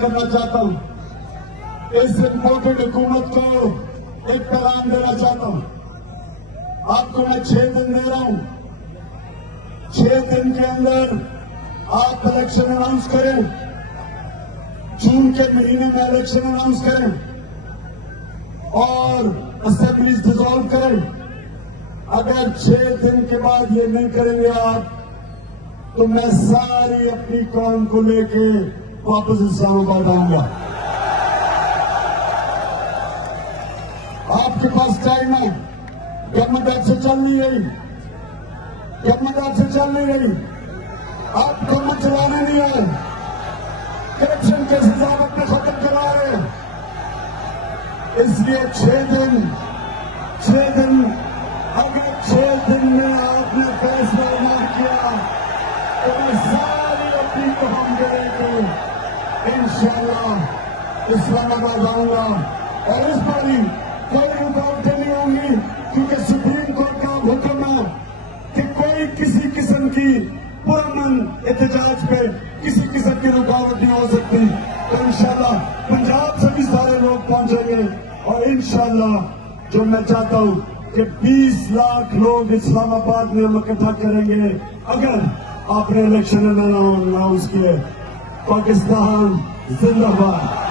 करना चाहता हूं, इस इम्पोर्टेड हुकूमत को एक पैगाम देना चाहता हूं। आपको मैं 6 दिन दे रहा हूं, 6 दिन के अंदर आप इलेक्शन अनाउंस करें, जून के महीने में इलेक्शन अनाउंस करें और असेंबलीज डिसॉल्व करें। अगर 6 दिन के बाद ये नहीं करेंगे आप, तो मैं सारी अपनी कौम को लेके वापस इस्लामाबाद आऊंगा। आपके पास टाइम है, गवर्नमेंट आपसे चल नहीं रही, गवर्नमेंट आपसे चल नहीं रही, आप गवर्नमेंट चलाने नहीं आए, करप्शन के हिसाब अपने खत्म करा रहे हैं। इसलिए 6 दिन अगर 6 दिन में आपने फैसला ना किया तो मैं सारी अपनी कौम को लेकर इंशाअल्लाह इस्लामाबाद आऊंगा और इस बारी कोई रुकावटें नहीं होंगी, क्योंकि सुप्रीम कोर्ट का हुक्म है कि कोई किसी किस्म की पुरअमन एहतजाज पे किसी किस्म की रुकावट नहीं हो सकती। तो इंशाअल्लाह पंजाब से भी सारे लोग पहुंचेंगे और इंशाअल्लाह जो मैं चाहता हूं कि 20 लाख लोग इस्लामाबाद में हम इकट्ठा करेंगे अगर आपने इलेक्शन अनाउंस किए। पाकिस्तान जिंदाबाद।